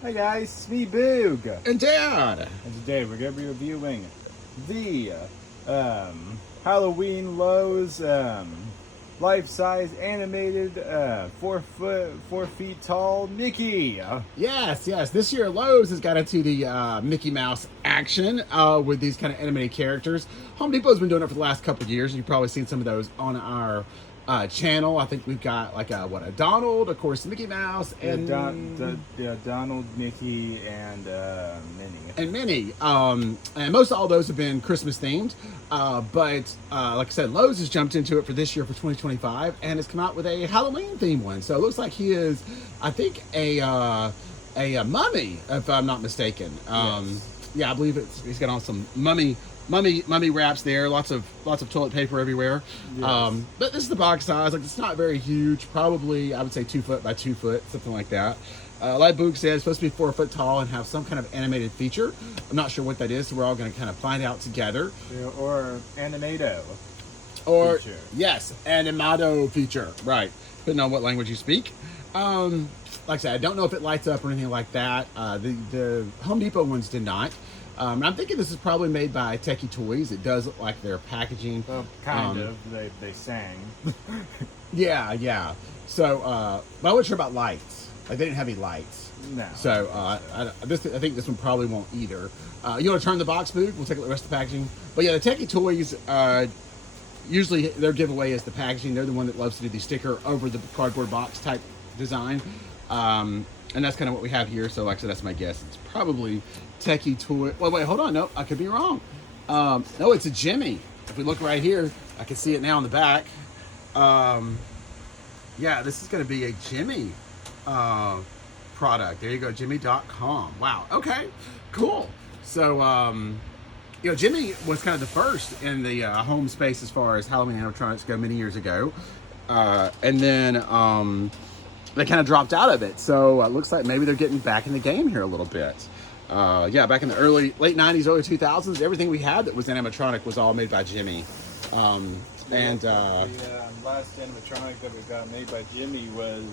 Hi guys, it's me Boog. And Dad. And today we're going to be reviewing the Halloween Lowe's life-size animated 4 feet tall Mickey. Yes. This year, Lowe's has got into the Mickey Mouse action with these kind of animated characters. Home Depot's been doing it for the last couple of years. You've probably seen some of those on our channel. I think we've got like a Donald, of course, Mickey Mouse, and Donald, Mickey, and Minnie. And Minnie. And most of all those have been Christmas themed. But like I said, Lowe's has jumped into it for this year for 2025 and has come out with a Halloween themed one. So it looks like he is, I think, a mummy, if I'm not mistaken. Yes. Yeah, I believe he's got on some mummy wraps there. Lots of toilet paper everywhere. Yes. But this is the box size. Like, it's not very huge. Probably, I would say 2 foot by 2 foot, something like that. Like Boog said, it's supposed to be 4 foot tall and have some kind of animated feature. I'm not sure what that is, so we're all going to kind of find out together. Yeah, or animato. Or, feature. yes, animato feature. Right. Depending on what language you speak. Like I said, I don't know if it lights up or anything like that. The Home Depot ones did not. I'm thinking this is probably made by Techie Toys. It does look like their packaging. Well, kind of. They sang. Yeah. So, but I wasn't sure about lights. Like, they didn't have any lights. No. So, I think this one probably won't either. You want to turn the box, Boog? We'll take a look at the rest of the packaging. But yeah, the Techie Toys, usually their giveaway is the packaging. They're the one that loves to do the sticker over the cardboard box type design. And that's kind of what we have here. So, like I said, that's my guess. It's probably Techie Toy. Well, wait, hold on. No, I could be wrong. No, it's a Jimmy. If we look right here, I can see it now in the back. Yeah, this is going to be a Jimmy product. There you go, Jimmy.com. Wow. Okay, cool. So, Jimmy was kind of the first in the home space as far as Halloween animatronics go many years ago. And then they kind of dropped out of it. So it looks like maybe they're getting back in the game here a little bit. Back in the late 90s, early 2000s, everything we had that was animatronic was all made by Jimmy. The last animatronic that we got made by Jimmy was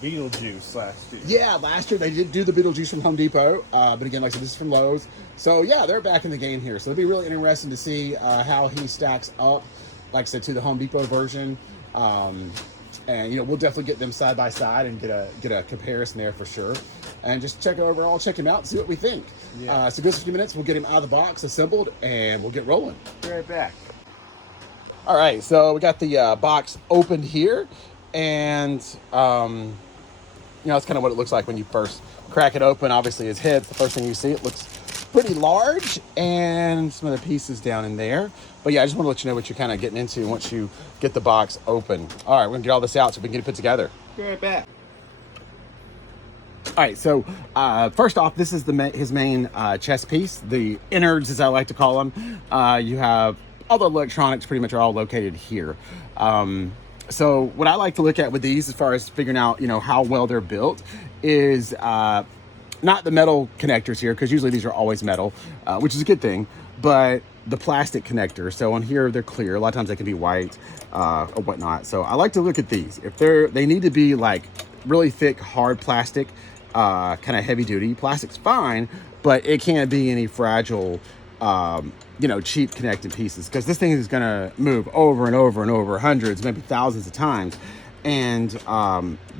Beetlejuice last year. Yeah, last year they did do the Beetlejuice from Home Depot, but again, like I said, this is from Lowe's. So yeah, they're back in the game here. So it'll be really interesting to see how he stacks up, like I said, to the Home Depot version. And we'll definitely get them side by side and get a comparison there for sure. And just check him out, and see what we think. Yeah. So give us a few minutes. We'll get him out of the box, assembled, and we'll get rolling. Be right back. All right, so we got the box opened here, and it's kind of what it looks like when you first crack it open. Obviously, his head's the first thing you see. It looks pretty large, and some of the pieces down in there. But yeah, I just want to let you know what you're kind of getting into once you get the box open. All right, we're gonna get all this out so we can get it put together. Be right back. All right, so first off, this is his main chest piece, the innards, as I like to call them. You have all the electronics pretty much are all located here. So what I like to look at with these, as far as figuring out, how well they're built, is not the metal connectors here, because usually these are always metal, which is a good thing, but the plastic connectors. So on here, they're clear. A lot of times they can be white or whatnot. So I like to look at these. If they need to be like really thick, hard plastic, kind of heavy duty. Plastic's fine, but it can't be any fragile, cheap connected pieces, because this thing is going to move over and over and over, hundreds, maybe thousands of times. And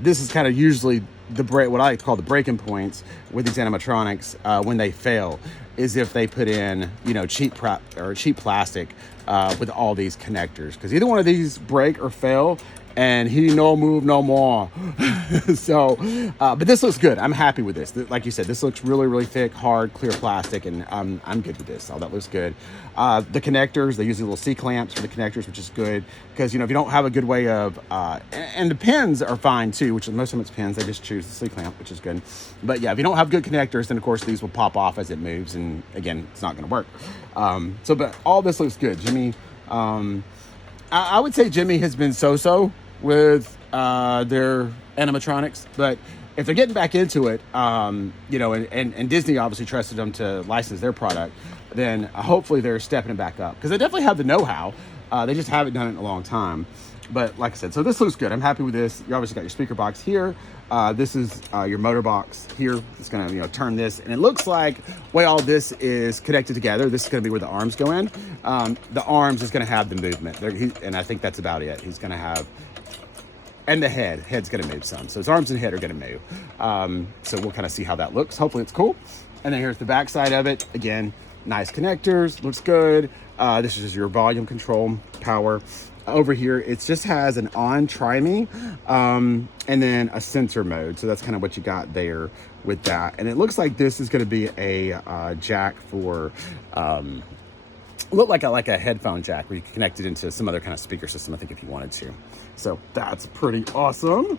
this is kind of usually what I like to call the breaking points with these animatronics when they fail, is if they put in, cheap plastic with all these connectors, because either one of these break or fail, and he no move no more. So, but this looks good. I'm happy with this. Like you said, this looks really, really thick, hard, clear plastic, and I'm good with this. All that looks good. The connectors, they use these little C-clamps for the connectors, which is good, because, if you don't have a good way of, and the pins are fine too, which most of them it's pins, they just choose the C-clamp, which is good. But yeah, if you don't have good connectors, then of course these will pop off as it moves, and again, it's not gonna work. But all this looks good. Jimmy, I would say Jimmy has been so-so with their animatronics, but if they're getting back into it, and Disney obviously trusted them to license their product, then hopefully they're stepping it back up, because they definitely have the know-how. They just haven't done it in a long time. But like I said, so this looks good. I'm happy with this. You obviously got your speaker box here. This is your motor box here. It's gonna, you know, turn this, and it looks like way all this is connected together. This is gonna be where the arms go in. The arms is gonna have the movement, and I think that's about it. He's gonna have, and the head's gonna move some. So his arms and head are gonna move. So we'll kind of see how that looks. Hopefully it's cool. And then here's the back side of it. Again, nice connectors, looks good. This is your volume control, power. Over here, it just has an on try me, and then a sensor mode. So that's kind of what you got there with that. And it looks like this is going to be a jack for, look like a headphone jack where you can connect it into some other kind of speaker system, I think, if you wanted to. So that's pretty awesome.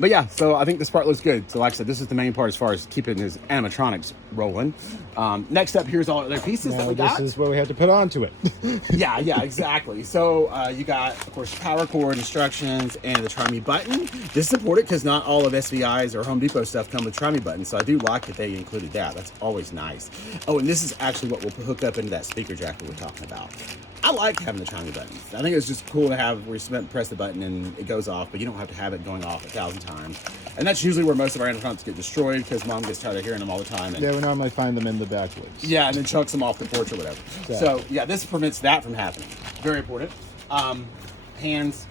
But yeah, so I think this part looks good. So like I said, this is the main part as far as keeping his animatronics rolling. Next up, here's all other pieces that we got. This is what we have to put onto it. Yeah, exactly. So you got, of course, power cord instructions and the Try Me button. This is important because not all of SVI's or Home Depot stuff come with Try Me buttons. So I do like that they included that. That's always nice. Oh, and this is actually what we'll hook up into that speaker jack that we're talking about. I like having the Try Me buttons. I think it's just cool to have where you press the button and it goes off, but you don't have to have it going off 1,000 times. And that's usually where most of our animatronics get destroyed because Mom gets tired of hearing them all the time. And, Yeah, we normally find them in the backwoods. yeah, and then chucks them off the porch or whatever. Exactly. So yeah, this prevents that from happening. Very important. Hands.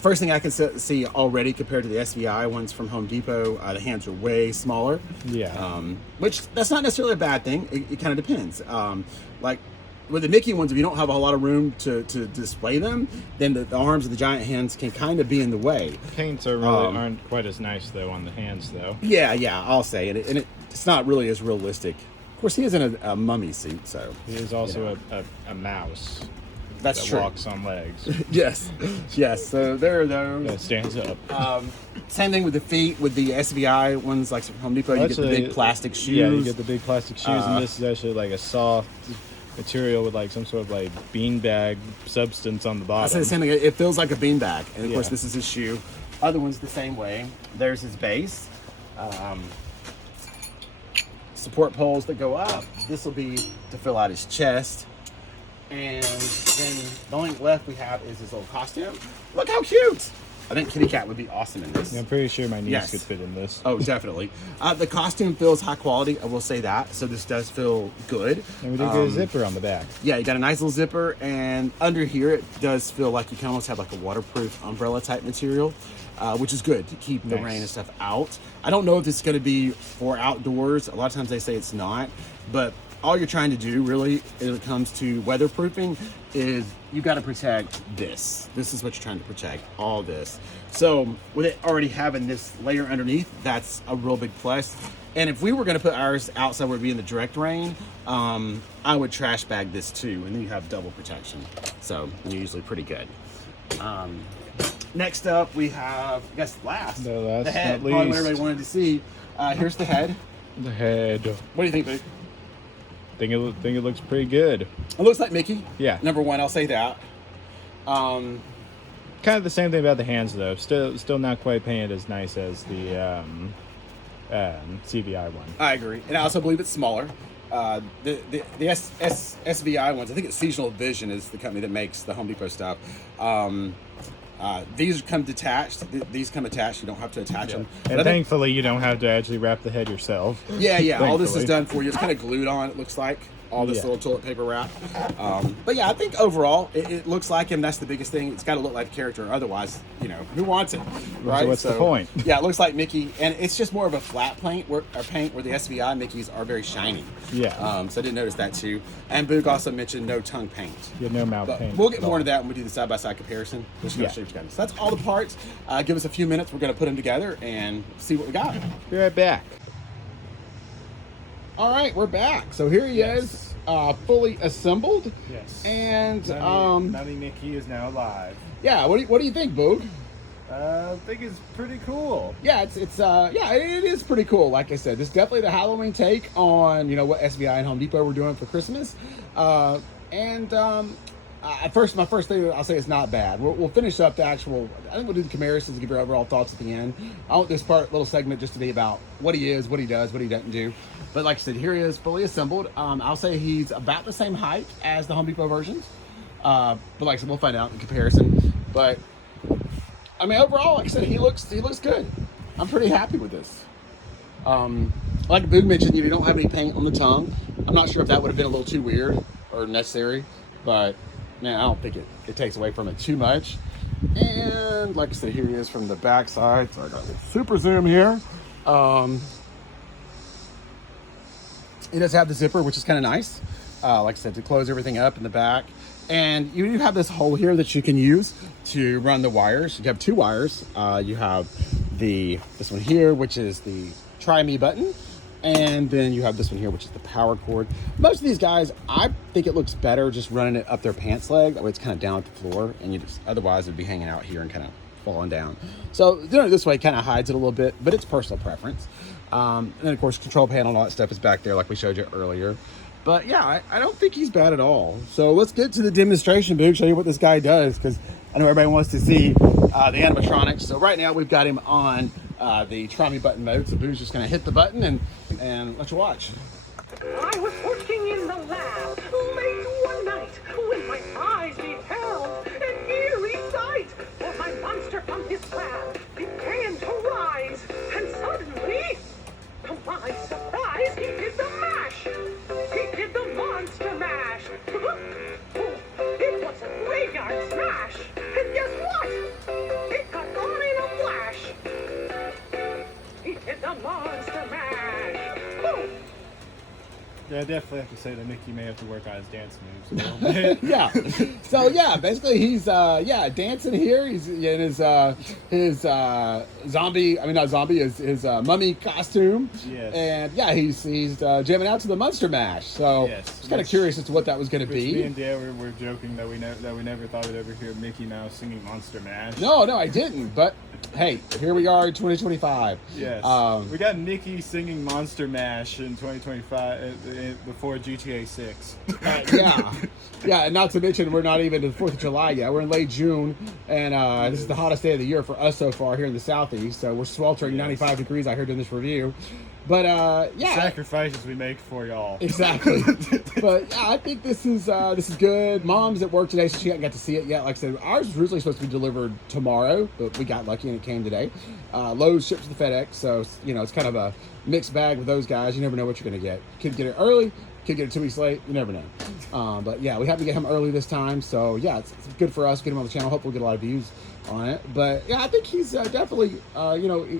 First thing I can see already compared to the SVI ones from Home Depot, the hands are way smaller. Yeah. Which that's not necessarily a bad thing. It kind of depends. Like with the Mickey ones, if you don't have a lot of room to display them, then the arms of the giant hands can kind of be in the way. Paints are really aren't quite as nice though on the hands though. Yeah, I'll say, and it's not really as realistic. Of course, he is in a mummy suit, so He is also a mouse that's that true. walks on legs. Yes. So there are those. That stands up. Same thing with the feet. With the SVI ones, like from Home Depot, you get the big plastic shoes. Yeah, you get the big plastic shoes, and this is actually like a soft material with like some sort of like beanbag substance on the bottom. I say the same thing. It feels like a beanbag, and of course, Yeah. this is his shoe. Other one's the same way. There's his base. Support poles that go up. This will be to fill out his chest. And then the only left we have is his little costume. Look how cute! I think Kitty Cat would be awesome in this. Yeah, I'm pretty sure my niece Yes. could fit in this. Oh, definitely. The costume feels high quality. I will say that. So this does feel good. And we did get a zipper on the back. Yeah, you got a nice little zipper, and under here it does feel like you can almost have like a waterproof umbrella type material, which is good to keep the Nice. rain and stuff out. I don't know if it's going to be for outdoors. A lot of times they say it's not, but all you're trying to do really when it comes to weatherproofing is you got to protect this. This is what you're trying to protect, all this. So with it already having this layer underneath, that's a real big plus. And if we were going to put ours outside where it'd be in the direct rain, I would trash bag this too, and then you have double protection. So you're usually pretty good. Next up, we have, I guess last, No, last, the head. not Probably what least. everybody wanted to see. Here's the head. The head. What do you think, Luke? Think it looks pretty good. It looks like Mickey. Yeah. Number one, I'll say that. Kind of the same thing about the hands though. Still not quite painted as nice as the CVI one. I agree, and I also believe it's smaller. The SVI ones, I think it's Seasonal Vision is the company that makes the Home Depot stuff. These come detached. These come attached. You don't have to attach them. But I And think- thankfully, you don't have to actually wrap the head yourself. yeah. All this is Thankfully. done for you. It's kind of glued on. It looks like all this Yeah. little toilet paper wrap. But yeah, I think overall it looks like him. That's the biggest thing. It's got to look like a character. Otherwise, who wants it, right? what's the point? Yeah, it looks like Mickey, and it's just more of a flat paint where the SVI Mickeys are very shiny. Yeah. So I did notice that too. And Boog also mentioned no tongue paint. You have no mouth But paint. we'll get more into that when we do the side-by-side comparison. Just gonna Yeah. show you guys. So that's all the parts. Give us a few minutes. We're going to put them together and see what we got. Be right back. All right, we're back. So here he is, fully assembled. Yes. And Nutty Mickey is now alive. yeah, what do you think, Boog? I think it's pretty cool. Yeah, it is pretty cool. Like I said, this is definitely the Halloween take on what SVI and Home Depot were doing for Christmas. My first thing I'll say is not bad. We'll finish up the actual. I think we'll do the comparisons and give your overall thoughts at the end. I want this little segment just to be about what he is, what he does, what he doesn't do. But like I said, here he is, fully assembled. I'll say he's about the same height as the Home Depot versions. But like I said, we'll find out in comparison. But I mean, overall, like I said, he looks good. I'm pretty happy with this. Like Boo mentioned, you don't have any paint on the tongue. I'm not sure if that would have been a little too weird or necessary, but man, I don't think it takes away from it too much. And like I said, here he is from the back side. So I got a super zoom here. It does have the zipper, which is kind of nice. Like I said, to close everything up in the back. And you do have this hole here that you can use to run the wires. You have 2 wires. You have this one here, which is the Try Me button. And then you have this one here, which is the power cord. Most of these guys, I think it looks better just running it up their pants leg. That way it's kind of down at the floor. And you just, otherwise it would be hanging out here and kind of falling down. So doing it this way kind of hides it a little bit, but it's personal preference. And then of course, control panel and all that stuff is back there like we showed you earlier. But yeah, I don't think he's bad at all. So let's get to the demonstration, Boog, show you what this guy does, because I know everybody wants to see the animatronics. So right now we've got him on the Try Me button mode. So Boog's just going to hit the button and let you watch. I was working in the lab late one night when my eyes beheld an eerie sight. For my monster from his slab began to rise, and suddenly, to my surprise, he did the mash. He did the monster mash. It was a graveyard smash. And guess what? It got gone in a flash. He did the monster mash. Boom. Yeah, I definitely have to say that Mickey may have to work on his dance moves a little bit. Yeah. So yeah, basically he's dancing here. He's in his zombie. I mean not zombie. His mummy costume. Yes. And yeah, he's jamming out to the Monster Mash. So yes. I was kind of curious as to what that was going to be. Me and Dale were joking that we never thought we'd ever hear Mickey Mouse singing Monster Mash. No, I didn't. But hey, here we are in 2025. Yes. We got Mickey singing Monster Mash in 2025 before GTA 6. Yeah, and not to mention we're not even to the 4th of July yet. We're in late June, and this is the hottest day of the year for us so far here in the Southeast. So we're sweltering 95 degrees out here doing this review. But yeah, sacrifices we make for y'all. Exactly. But yeah, I think this is good. Mom's at work today, so she hasn't got to see it yet. Like I said, ours was originally supposed to be delivered tomorrow, but we got lucky and it came today. Lowe's ships to the FedEx, so it's kind of a mixed bag with those guys. You never know what you're gonna get. Could get it early, could get it 2 weeks late. You never know. But yeah, we happened to get him early this time, so yeah, it's good for us. Get him on the channel. Hopefully, we'll get a lot of views on it. But yeah, I think he's definitely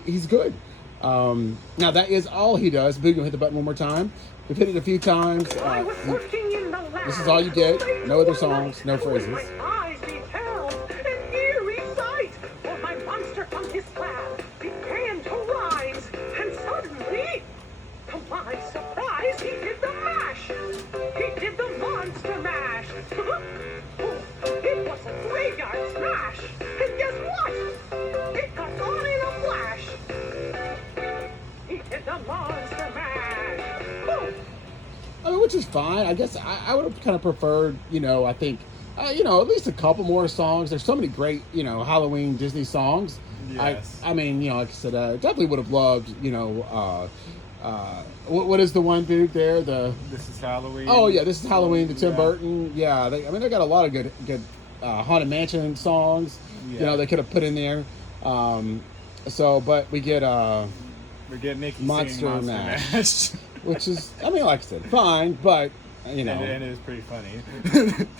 he's good. Now that is all he does. Boog, hit the button one more time. We've hit it a few times. This is all you get. No other songs, no phrases. My eyes beheld an eerie sight. For my monster from his slab began to rise, and suddenly, to my surprise, he did the mash. He did the monster mash. It was a graveyard smash. And guess what? It got gone in a flash. He did the monster mash. Boom. I mean, which is fine. I guess I would have kind of preferred, I think, at least a couple more songs. There's so many great, Halloween Disney songs. Yes. I mean, like I said, definitely would have loved, what is the one, dude, there? This is Halloween. Oh, yeah, This is Halloween, the Tim Burton. Yeah, they got a lot of good Haunted Mansion songs, they could have put in there. But we get Mickey Monster singing Monster Mash. which is, I mean, like I said, fine, but and it is pretty funny.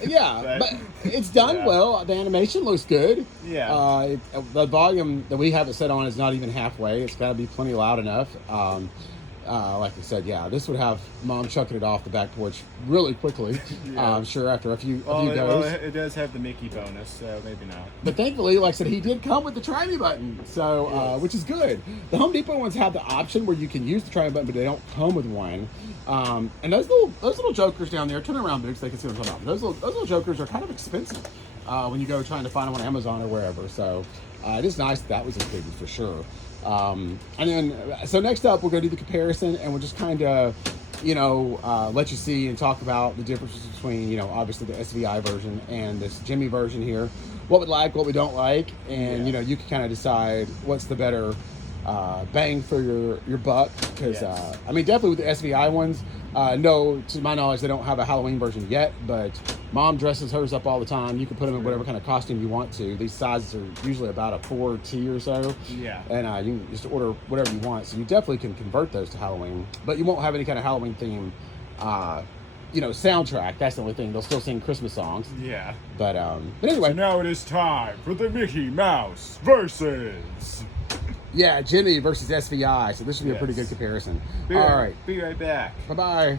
Yeah, but it's done well. The animation looks good. Yeah. The volume that we have it set on is not even halfway. It's got to be plenty loud enough. Like I said, this would have Mom chucking it off the back porch really quickly. I'm sure after a few goes. Well, it does have the Mickey bonus, so maybe not. But thankfully, like I said, he did come with the Try Me button, so which is good. The Home Depot ones have the option where you can use the Try Me button, but they don't come with one. And those little jokers down there, turn around, Big, so they can see what I'm talking about. Those little jokers are kind of expensive when you go trying to find them on Amazon or wherever. So it is nice that was included for sure. And then, so next up, we're going to do the comparison, and we'll just kind of, let you see and talk about the differences between, obviously the SVI version and this Jimmy version here. What we like, what we don't like, and, you can kind of decide what's the better bang for your buck. Because, I mean, definitely with the SVI ones, No, to my knowledge, they don't have a Halloween version yet, but Mom dresses hers up all the time. You can put them in whatever kind of costume you want to. These sizes are usually about a 4T or so. Yeah. And you can just order whatever you want. So you definitely can convert those to Halloween, but you won't have any kind of Halloween theme, soundtrack. That's the only thing. They'll still sing Christmas songs. Yeah. But anyway. So now it is time for the Mickey Mouse versus. Yeah, Jimmy versus SVI. So this should be a pretty Yes. good comparison. Be All right- right. Be right back. Bye-bye.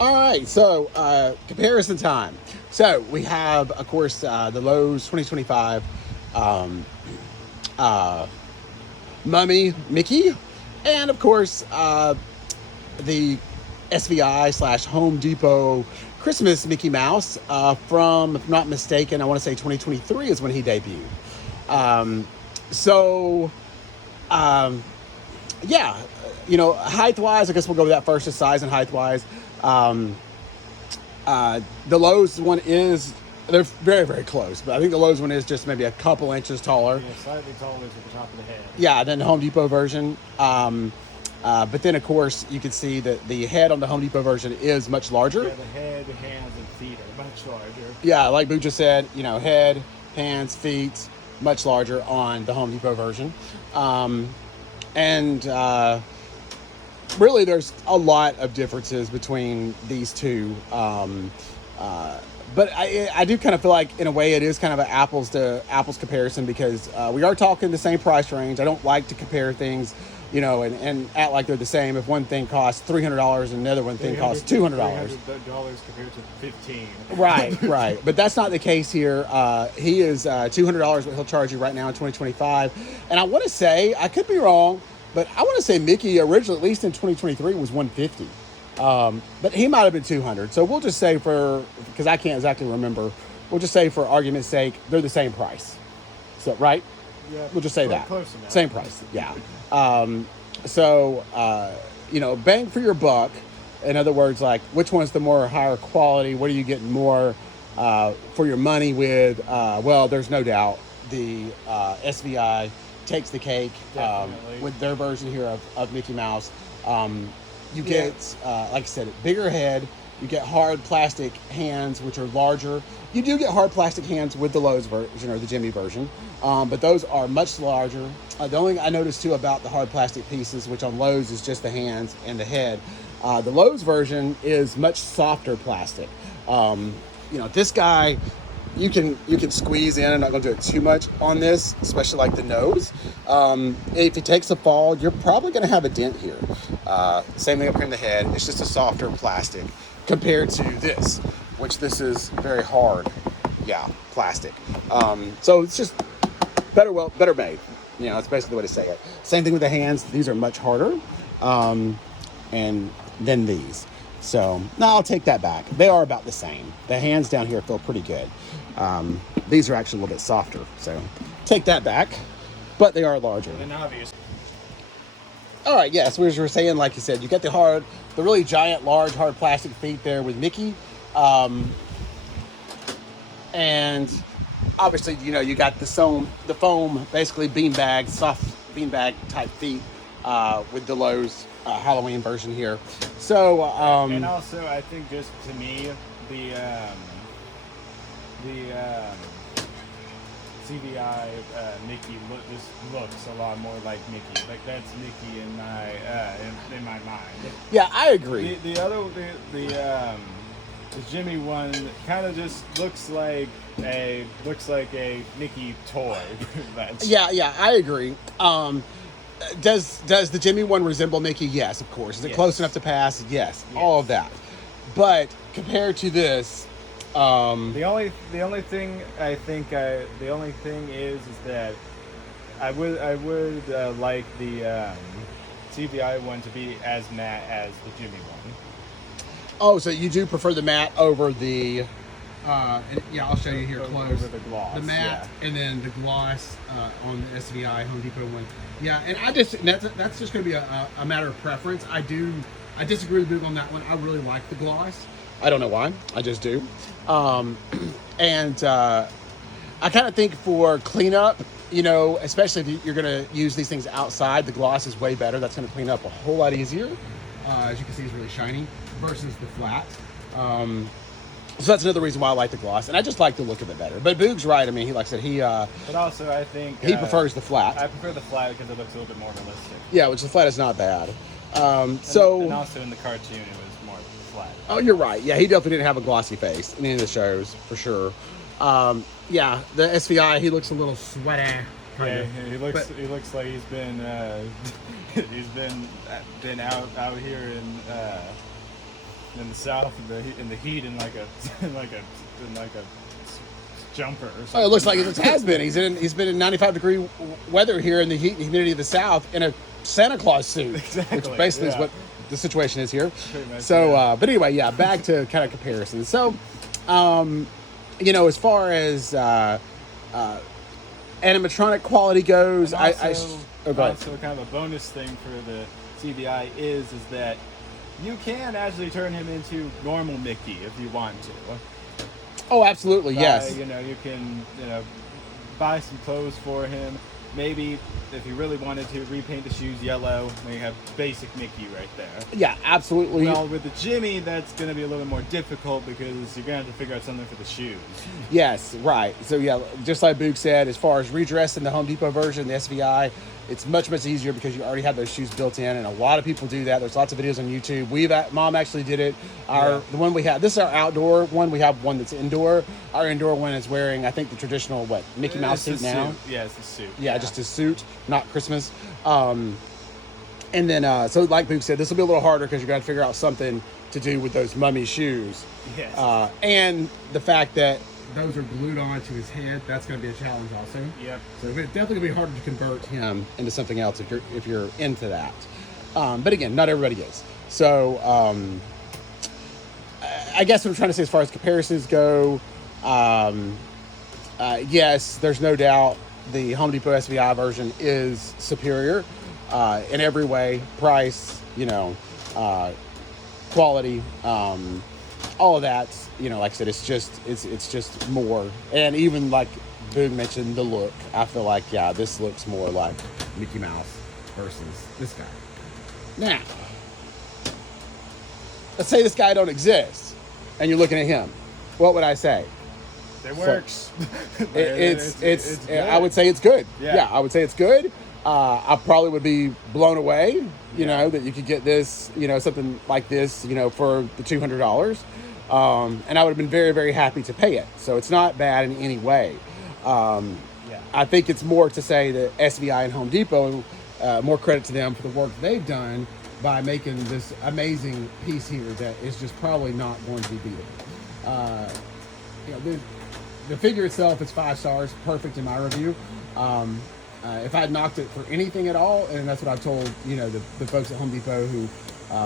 All right, so comparison time. So we have, of course, the Lowe's 2025 Mummy Mickey, and of course the SVI / Home Depot Christmas Mickey Mouse from, if I'm not mistaken, I want to say 2023 is when he debuted. Yeah, height-wise, I guess we'll go with that first, as size and height-wise. The Lowe's one they're very, very close, but I think the Lowe's one is just maybe a couple inches taller. Yeah, slightly taller at the top of the head. Yeah, than the Home Depot version. But then, of course, you can see that the head on the Home Depot version is much larger. Yeah, the head, the hands, and feet are much larger. Yeah, like Boo just said, head, hands, feet, much larger on the Home Depot version. Really, there's a lot of differences between these two. But I do kind of feel like, in a way, it is kind of an apples to apples comparison, because we are talking the same price range. I don't like to compare things, and act like they're the same. If one thing costs $300 and the other one thing costs $200. $300 compared to $15. Right. But that's not the case here. He is $200 what he'll charge you right now in 2025. And I want to say, I could be wrong, but I want to say Mickey originally, at least in 2023, was $150. But he might have been $200. So we'll just say, because I can't exactly remember, we'll just say for argument's sake, they're the same price. So, right? Yeah, We'll just say well, that. close enough. Same price, yeah. Bang for your buck. In other words, like, which one's the more higher quality? What are you getting more for your money with? Well, there's no doubt the SVI takes the cake with their version here of Mickey Mouse. You get, like I said, bigger head. You get hard plastic hands, which are larger. You do get hard plastic hands with the Lowe's version or the Jimmy version, but those are much larger. The only thing I noticed too about the hard plastic pieces, which on Lowe's is just the hands and the head, the Lowe's version is much softer plastic. This guy, you can squeeze in. I'm not going to do it too much on this, especially like the nose. If he takes a fall, you're probably going to have a dent here. Same thing up here in the head. It's just a softer plastic compared to this, which this is very hard, plastic. So it's just better made. That's basically the way to say it. Same thing with the hands. These are much harder, and than these. So, no, I'll take that back. They are about the same. The hands down here feel pretty good. These are actually a little bit softer, so take that back. But they are larger. And obvious. All right, yes, we were saying, like you said, you get the really giant, large, hard plastic feet there with Mickey. And obviously, you got the foam, basically beanbag, soft beanbag type feet with the Lowe's Halloween version here. So, and also, I think just to me, the CVI Mickey looks a lot more like Mickey. Like, that's Mickey in my mind. Yeah, I agree. The Jimmy one kind of just looks like a Mickey toy. Pretty much. Yeah, I agree. Does the Jimmy one resemble Mickey? Yes, of course. Is it close enough to pass? Yes, all of that. But compared to this, the only thing is that I would like the CVI one to be as matte as the Jimmy one. Oh, so you do prefer the matte over the? I'll show you here close. Over the gloss, the matte, and then the gloss on the SVI Home Depot one. Yeah, and that's just going to be a matter of preference. I disagree with Boog on that one. I really like the gloss. I don't know why. I just do. I kind of think for cleanup, especially if you're going to use these things outside, the gloss is way better. That's going to clean up a whole lot easier. as you can see, is really shiny versus the flat. So that's another reason why I like the gloss, and I just like the look of it better. But Boog's right. I mean, like I said, But also, I think he prefers the flat. I prefer the flat because it looks a little bit more realistic. Yeah, which the flat is not bad. And also in the cartoon, it was more flat. Oh, you're right. Yeah, he definitely didn't have a glossy face in any of the shows, for sure. Yeah, the SVI, he looks a little sweaty. Yeah, he looks like he's been been out here in the south in the heat in like a jumper or something. Oh, it looks like it has been. He's been in 95-degree weather here in the heat and humidity of the south in a Santa Claus suit. Exactly, which basically is yeah. what the situation is here. Pretty much, So, yeah. but anyway, yeah, back to kind of comparisons. So, you know, as far as animatronic quality goes, And also, oh, go ahead. also kind of a bonus thing for the CBI is that you can actually turn him into normal Mickey if you want to. Oh, absolutely, yes. You know, you can buy some clothes for him. Maybe if you really wanted to repaint the shoes yellow, then you have basic Mickey right there. Yeah, absolutely. Well, with the Jimmy, that's going to be a little bit more difficult because you're going to have to figure out something for the shoes. Yes, right. So yeah, just like Boog said, as far as redressing the Home Depot version, the SVI, it's much easier because you already have those shoes built in, and a lot of people do that. There's lots of videos on YouTube. Mom actually did it. The one we have, this is our outdoor one. We have one that's indoor. Our indoor one is wearing, I think, the traditional Mickey Mouse suit now. Yeah, it's the suit. Yeah, just a suit, not Christmas. And then, so like Boog said, this will be a little harder because you're going to figure out something to do with those mummy shoes. Yes. And the fact that those are glued onto his head, that's going to be a challenge also. Yep. So it's definitely going to be harder to convert him into something else if you're into that. But again, not everybody is. So I guess what I'm trying to say as far as comparisons go, yes, there's no doubt the Home Depot SVI version is superior in every way, price, quality, all of that. Like I said, it's just more. And even like Boog mentioned, the look, I feel like, yeah, this looks more like Mickey Mouse versus this guy. Now, let's say this guy don't exist and you're looking at him. What would I say? It works. It's good. I would say it's good. Yeah. I would say it's good. I probably would be blown away, that you could get this, something like this, for the $200. And I would have been very, very happy to pay it. So it's not bad in any way. I think it's more to say that SVI and Home Depot, more credit to them for the work they've done by making this amazing piece here that is just probably not going to be beatable. The figure itself is 5 stars, perfect in my review. If I had knocked it for anything at all, and that's what I've told, the folks at Home Depot who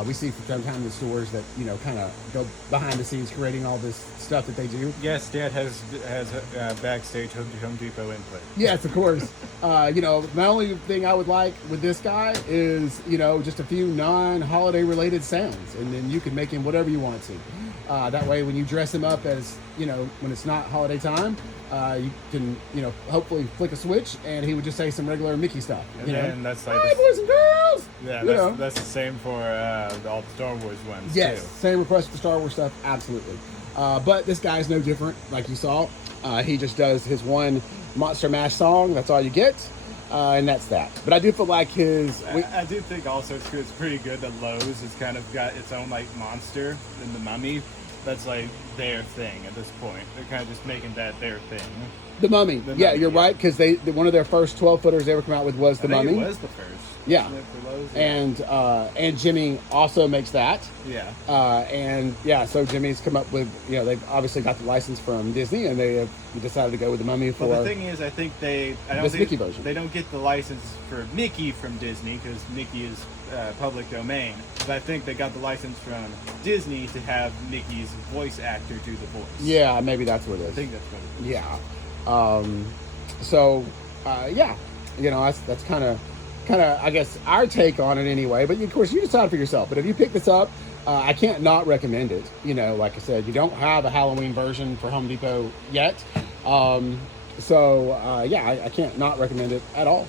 we see from time to time in the stores that, kind of go behind the scenes creating all this stuff that they do. Yes, Dad has backstage Home Depot input. Yes, of course. My only thing I would like with this guy is, just a few non-holiday related sounds, and then you can make him whatever you want to. That way, when you dress him up as, when it's not holiday time, you can, hopefully flick a switch and he would just say some regular Mickey stuff. And that's like hi, boys and girls! Yeah, that's the same for all the Star Wars ones, yes, too. Same request for Star Wars stuff, absolutely. But this guy's no different, like you saw. He just does his one Monster Mash song, that's all you get. And that's that. But I do feel like I do think also it's pretty good that Lowe's has kind of got its own monster in the Mummy. That's their thing at this point. They're kind of just making that their thing. The Mummy. Mummy, You're right, because one of their first 12-footers they ever come out with was the Mummy. It was the first. Yeah. For Lowe's, And Jimmy also makes that. Yeah. So Jimmy's come up with, they've obviously got the license from Disney, and they have decided to go with the Mummy for. Well, the thing is, I think Mickey version. They don't get the license for Mickey from Disney because Mickey is public domain. But I think they got the license from Disney to have Mickey's voice actor do the voice. Yeah, maybe that's what it is. I think that's what it is. Yeah. That's kind of I guess our take on it anyway. But of course, you decide for yourself. But if you pick this up, I can't not recommend it. Like I said, you don't have a Halloween version for Home Depot yet. I can't not recommend it at all.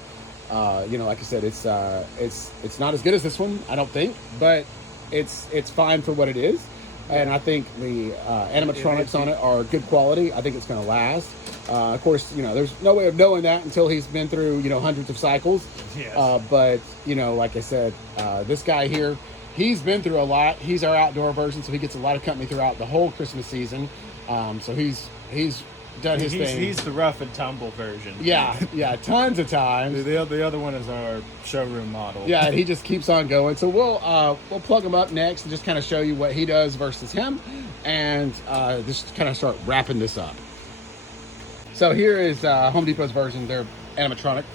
Like I said, it's not as good as this one, I don't think, but it's fine for what it is. And I think the animatronics on it are good quality. I think it's going to last. Of course, there's no way of knowing that until he's been through, hundreds of cycles. Yes. But, like I said, this guy here, he's been through a lot. He's our outdoor version, so he gets a lot of company throughout the whole Christmas season. So he's done his thing. He's the rough and tumble version. Yeah, tons of times. The other one is our showroom model. Yeah, and he just keeps on going. So we'll plug him up next and just kind of show you what he does versus him, and just kind of start wrapping this up. So here is Home Depot's version. They're animatronic.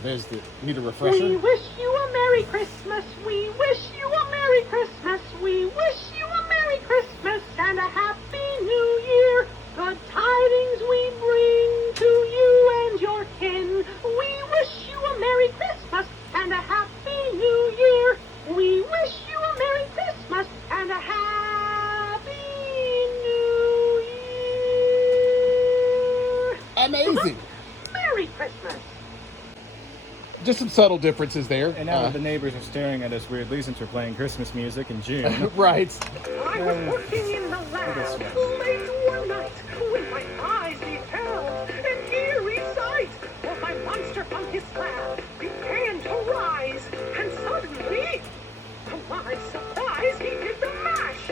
Need a refresher. We wish you a Merry Christmas. We wish you a Merry Christmas. We wish you a Merry Christmas and a Happy New Year. Good tidings we bring to you and your kin. We wish you a Merry Christmas and a Happy New Year. We wish you a Merry Christmas and a Happy New Year. Amazing. Merry Christmas. Just some subtle differences there. And now the neighbors are staring at us weirdly since we're playing Christmas music in June. Right. I was working in the lab late one night when my eyes beheld an eerie sight. For my monster from his slab began to rise, and suddenly, to my surprise, he did the mash.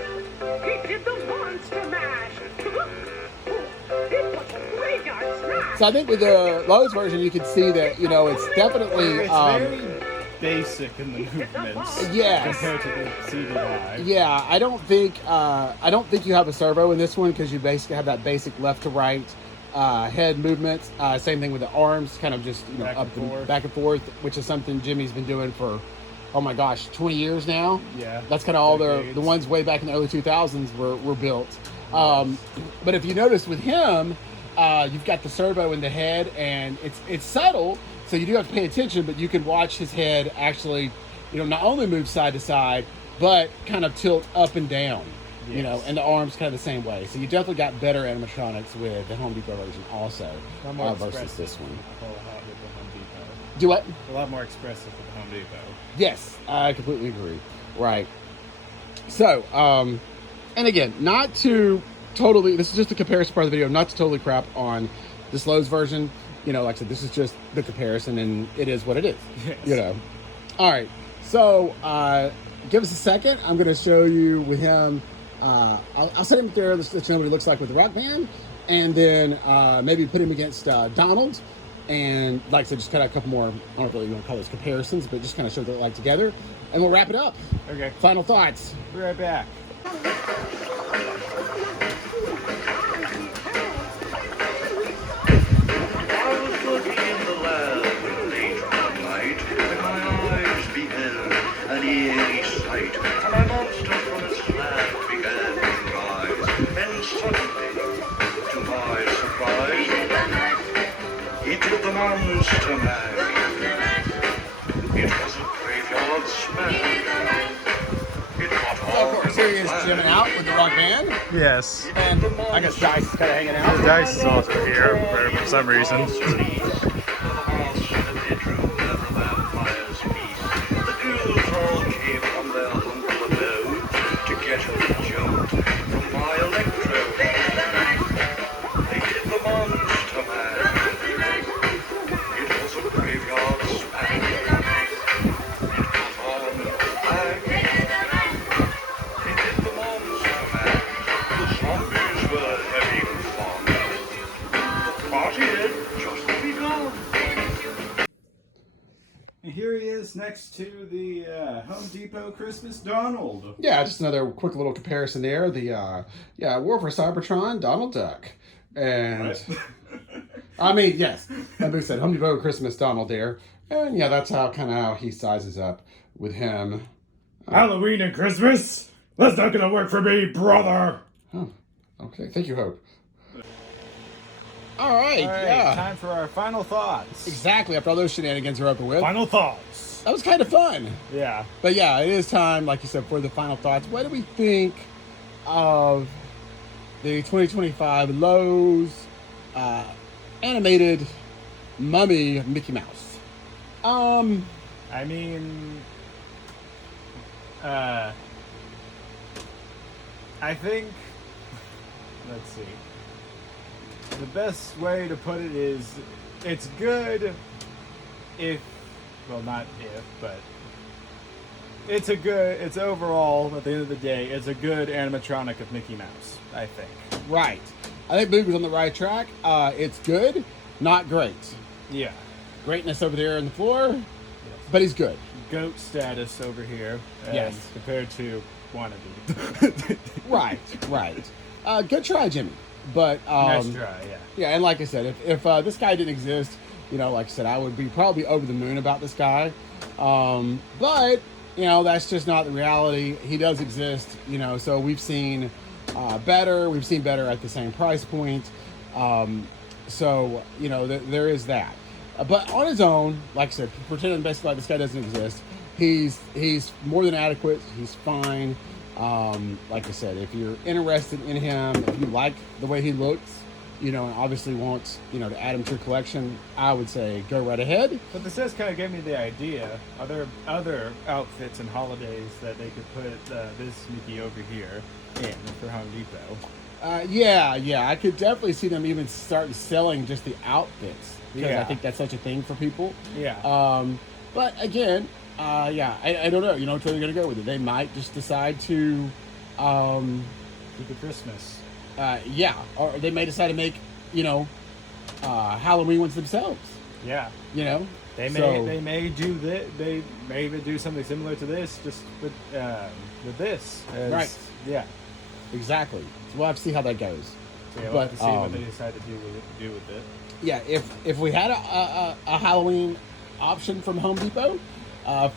He did the monster mash. It was a graveyard smash. So I think with the Lowe's version, you can see that it's definitely It's very basic in the movements. Yes. Compared to the CDI. Yeah, I don't think you have a servo in this one because you basically have that basic left to right head movements. Same thing with the arms, kind of just back and forth, which is something Jimmy's been doing for, oh my gosh, 20 years now. Yeah. That's kind of all the ones way back in the early 2000s were built. But if you notice with him, you've got the servo in the head, and it's subtle, so you do have to pay attention, but you can watch his head actually, not only move side to side, but kind of tilt up and down, Yes. and the arms kind of the same way. So you definitely got better animatronics with the Home Depot version also versus this one. A whole lot with the Home Depot. Do what? A lot more expressive with the Home Depot. Yes, I completely agree. Right. So, and again, not to totally, this is just a comparison part of the video, not to totally crap on this Lowe's version. Like I said, this is just the comparison, and it is what it is. Yes. All right. So, give us a second. I'm going to show you with him. I'll set him there. Let's let you know what he looks like with the rock band, and then maybe put him against Donald. And like I said, just kind of a couple more, I don't know if you want to call those comparisons, but just kind of show what they're like together, and we'll wrap it up. Okay. Final thoughts. Be right back. Monster Mash. It was a graveyard smash. It got all Of course, here he is jamming out with the rock band, Yes. and I guess Dice is kind of hanging out. Dice is also here for some reason. Here he is next to the Home Depot Christmas Donald. Yeah, just another quick little comparison there. The War for Cybertron, Donald Duck. And Right. I mean, yes, like I said, Home Depot Christmas Donald there. And yeah, that's how he sizes up with him. Halloween and Christmas? That's not gonna work for me, brother. Oh, okay. Thank you, Hope. All right, yeah. Time for our final thoughts. Exactly, after all those shenanigans are over with. Final thoughts. That was kind of fun. Yeah. But yeah, it is time, like you said, for the final thoughts. What do we think of the 2025 Lowe's animated Mummy Mickey Mouse? I mean, I think, let's see. The best way to put it is, it's good if, well, not if, but it's overall, at the end of the day, it's a good animatronic of Mickey Mouse, I think. Right. I think Boog was on the right track. It's good, not great. Yeah. Greatness over there on the floor, but he's good. Goat status over here. Yes. Compared to wannabe. Right. Good try, Jimmy. But Nice try, yeah. yeah, and like I said, if this guy didn't exist, like I said, I would be probably over the moon about this guy. But that's just not the reality. He does exist, so we've seen better. We've seen better at the same price point. So there is that. But on his own, like I said, pretending basically like this guy doesn't exist, he's more than adequate. He's fine. Like I said, if you're interested in him, if you like the way he looks, and obviously want, to add him to your collection, I would say go right ahead. But this does kind of give me the idea. Are there other outfits and holidays that they could put this Mickey over here in for Home Depot? Yeah, I could definitely see them even starting selling just the outfits, because I Yeah. think that's such a thing for people. Yeah. But again, I don't know, which way they're going to go with it. They might just decide to, Keep it Christmas. or they may decide to make, Halloween ones themselves, Yeah. They may do that. They may even do something similar to this, just with this. Right. Yeah. Exactly. So we'll have to see how that goes. So yeah, we'll But, have to see what they decide to do with it. Yeah, if we had a Halloween option from Home Depot,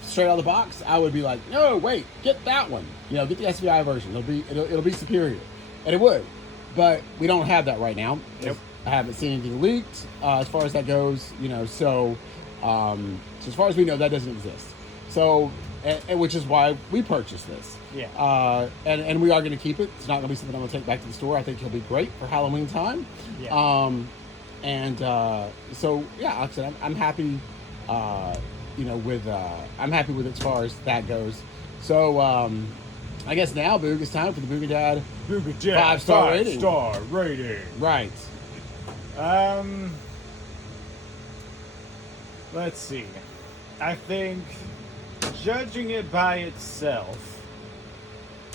straight out of the box, I would be like, no, wait, get that one. Get the SBI version. It'll be superior, and it would. But we don't have that right now. Nope. I haven't seen anything leaked as far as that goes. So as far as we know, that doesn't exist. So, and which is why we purchased this. Yeah. And we are going to keep it. It's not going to be something I'm going to take back to the store. I think he'll be great for Halloween time. Yeah. So yeah, like I said, I'm happy. I'm happy with it as far as that goes. So I guess now, Boog, it's time for the Boogie Dad Boogie Dad 5-star rating. 5-star rating. Right. Let's see. I think, judging it by itself,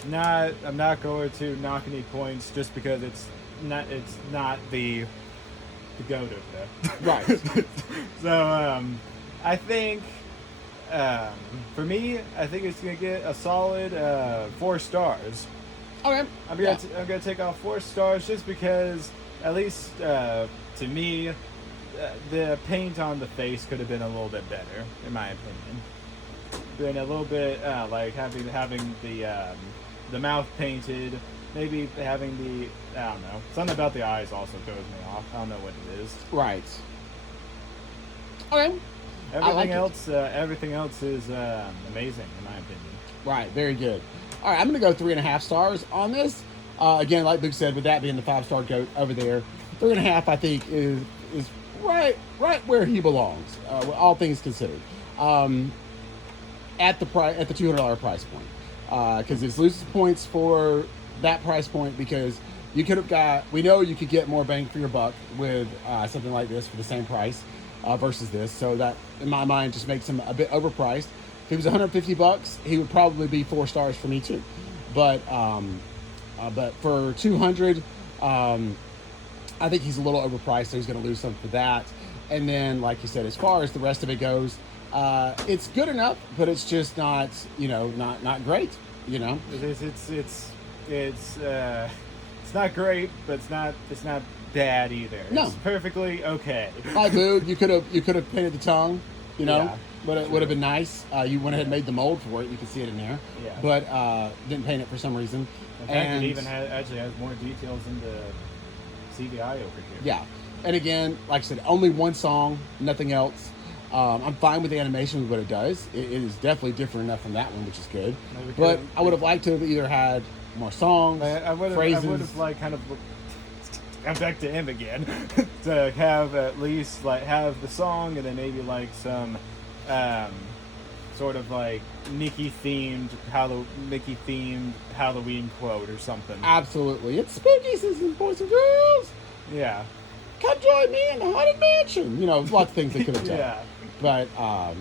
I'm not going to knock any points just because it's not the goat of them. Right. So I think for me, I think it's gonna get a solid 4 stars. Okay. I'm gonna take off 4 stars just because, at least to me, the paint on the face could have been a little bit better, in my opinion. Been a little bit like having the mouth painted, maybe having the, I don't know, something about the eyes also throws me off. I don't know what it is. Right. Okay. Everything else is amazing, in my opinion. Right. Very good. All right. I'm going to go 3.5 stars on this. Again, like Luke said, with that being the 5-star goat over there, 3.5 I think is right where he belongs, all things considered. At the $200 price point, because it loses points for that price point, because you could have we know you could get more bang for your buck with something like this for the same price versus this. So that, in my mind, just makes him a bit overpriced. If he was $150, he would probably be 4 stars for me too. But for 200, I think he's a little overpriced, so he's going to lose some for that. And then, like you said, as far as the rest of it goes, it's good enough, but it's just not, not great. It's not great, but it's not bad either. No. It's perfectly okay. Hi, dude. You could have painted the tongue, Yeah, but it would have been nice. You went ahead and made the mold for it. You can see it in there. Yeah. But didn't paint it for some reason. In fact, it even actually has more details in the CVI over here. Yeah. And again, like I said, only one song, nothing else. I'm fine with the animation with what it does. It is definitely different enough from that one, which is good. But I would have liked to have either had more songs, phrases. I would have liked kind of. I'm back to him again. To have at least have the song and then maybe some sort of like Mickey themed Halloween quote or something. Absolutely. It's spooky season, boys and girls. Yeah. Come join me in the Haunted Mansion. You know, lots of things they could have done. Yeah.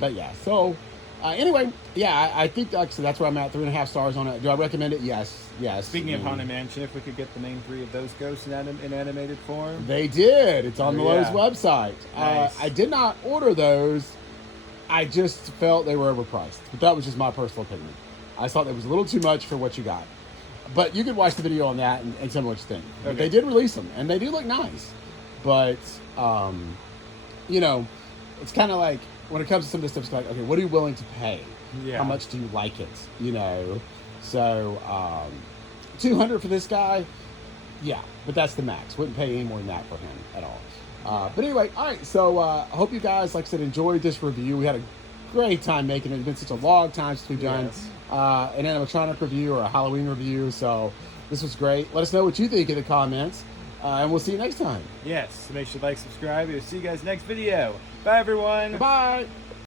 But yeah. So, anyway, yeah, I think so that's where I'm at. 3.5 stars on it. Do I recommend it? Yes. Speaking of Haunted Mansion, if we could get the main 3 of those ghosts in animated form. They did. It's on the Lowe's Yeah. website. Nice. I did not order those. I just felt they were overpriced. But that was just my personal opinion. I thought it was a little too much for what you got. But you could watch the video on that and tell me what you think. But Okay. they did release them, and they do look nice. But, you know, it's kind of like, when it comes to some of this stuff, it's like, okay, what are you willing to pay? Yeah. How much do you like it? You know? So, $200 for this guy, yeah, but that's the max. Wouldn't pay any more than that for him at all. But anyway, all right, so I hope you guys, like I said, enjoyed this review. We had a great time making it. It's been such a long time since we've done Yes. an animatronic review or a Halloween review, so this was great. Let us know what you think in the comments, and we'll see you next time. Yes. So make sure to like, subscribe. We'll see you guys next video. Bye, everyone. Bye!